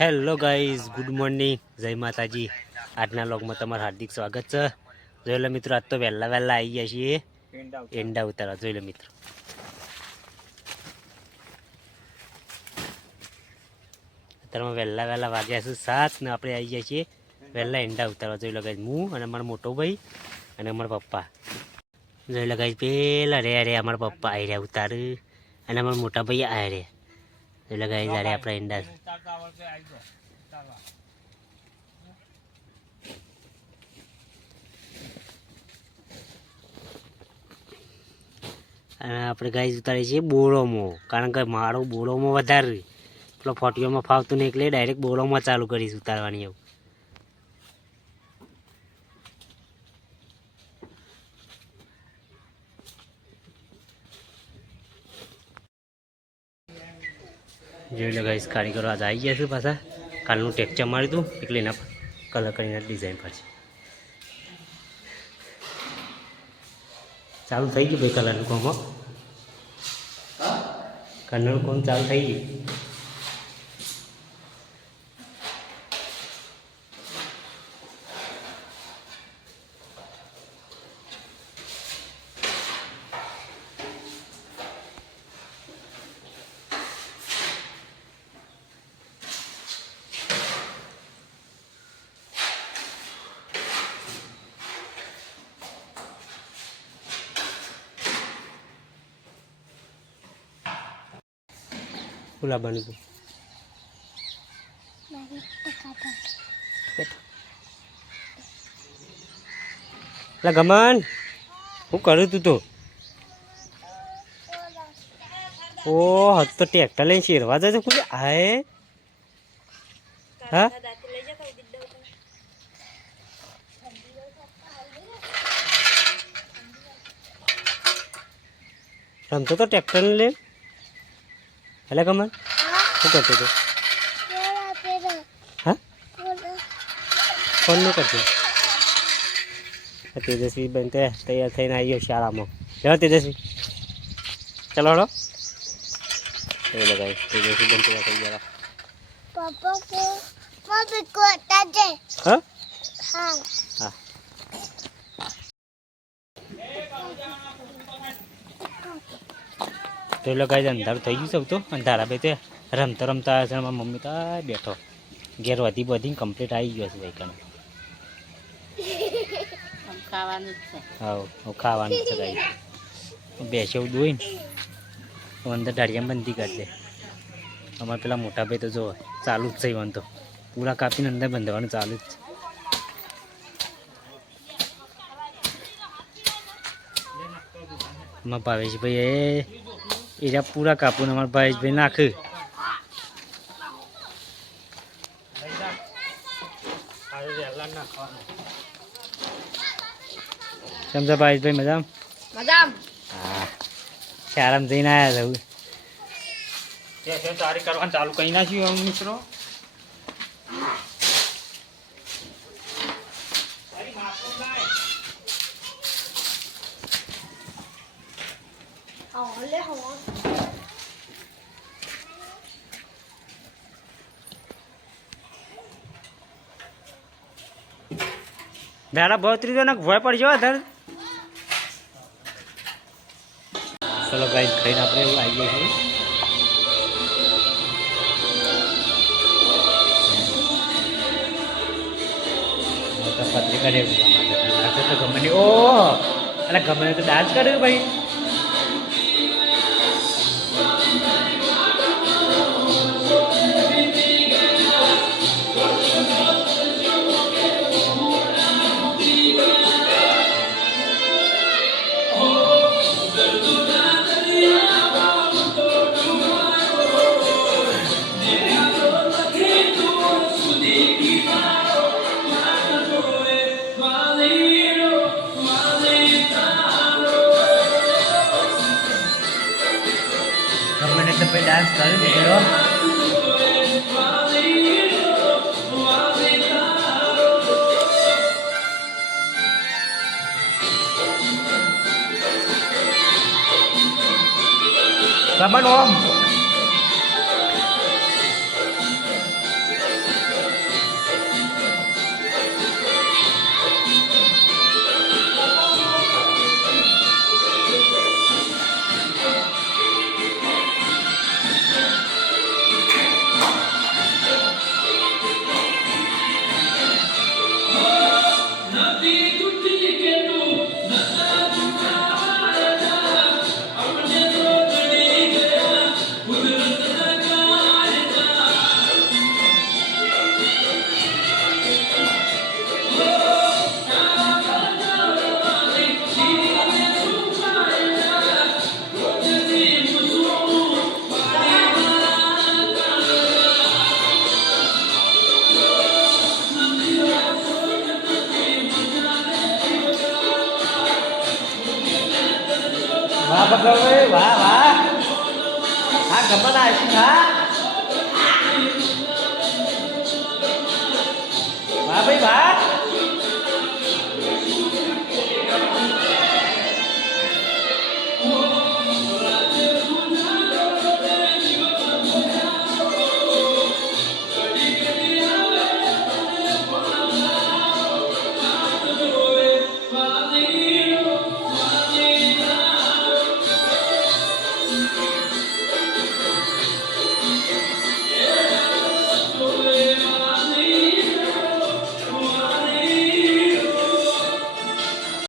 Hello guys, good morning, જય માતાજી. આજના વ્લોગમાં તમારું હાર્દિક સ્વાગત છે. જોઈ લો મિત્રો, આજ તો વહેલા આવી ગયા છીએ એંડા ઉતારવા. જોઈ લો મિત્રો, અત્યારમાં વહેલા વાગ્યા છે 7 ને આપણે આવી ગયા છીએ વહેલા એંડા ઉતારવા. જોઈ લો ગાઈઝ, હું અને અમારો મોટો ભાઈ અને અમારા પપ્પા. જોઈ લો ગાઈઝ, પેલા રે અમારા પપ્પા આવી રહ્યા ઉતાર અને અમારા મોટા ભાઈ આવી રહ્યા. જોઈ લો ગાઈઝ, આપણે એંડા અને આપણે ગાય ઉતારીએ છીએ બોળોમાં, કારણ કે મારું બોળોમાં વધારે પેલો ફોટીઓમાં ફાવતું નહીં, એટલે ડાયરેક્ટ બોળોમાં ચાલુ કરીશ ઉતારવાની. એવું જોઈ લો ગાઈસ, કારીગરો આજે આવી ગયા છે પાછા. કાલનું ટેક્ચર મારી દઉં એટલે એના કલર કરીને ડિઝાઇન પાછી ચાલુ થઈ ગયું. ભાઈ કલરનું કામ, કલરનું કામ ચાલુ થઈ ગયું. ફૂલા બની ગયું. એટલે ગમન હું કરું તું તો ઓ હદ તો ટ્રેક્ટર લઈને શેરવા જાય તો કોઈ આય. હા રમતો તો ટ્રેક્ટર લે. એટલે ગમન શું કરતો હતો? હા ફોનનું કરતો. તેજસ્વી બેન તે તૈયાર થઈને આવી ગયો શાળામાં. જાઓ તેજસ્વી, ચલો હળો. એ લગાવી તેજસ્વી બેન તૈયાર થઈ ગયા. હા હા તો એ લોકો અંધારું થઈ ગયું સૌ તો અંધારા બે તે રમતા રમતા છે. મારા મમ્મી તો બેઠો ઘેર વધી બધી કમ્પ્લીટ આવી ગયો છે ભાઈ કણ. હા ખાવાનું છે ગાઈ. બેસે એવું દોઈ ને તો અંદર ઢાળિયા બંધી કરી દે. અમારે પેલા મોટા ભાઈ તો જો ચાલુ જ છે. વાન તો પૂરા કાપીને અંદર બંધવાનું ચાલુ જ છે. અમારા ભાવેશભાઈ એરિયા પૂરા કાપું ને અમારા ભાવેશભાઈ નાખે. સમજા ભાવેશભાઈ મજામ? હા શાળામાં જઈને આવ્યા છે. તારી કરવાનું ચાલુ કરી નાખ્યું મિત્રો. દાડા બહુ ત્રીજો ને ભય પડજો ધર. ચલો ગાઈસ, ખાઈને આપણે એવું આવી ગયા છીએ. પત્રિકા દેવું તો ગમે નહીં. ઓ એટલે ગમે તો ડાન્સ કર્યું ભાઈ. ગમે તો ભાઈ ડાન્સ કર્યું નીકળો. Kapan om? ભગવાન વાહ વાહ હા ગમન આશી હા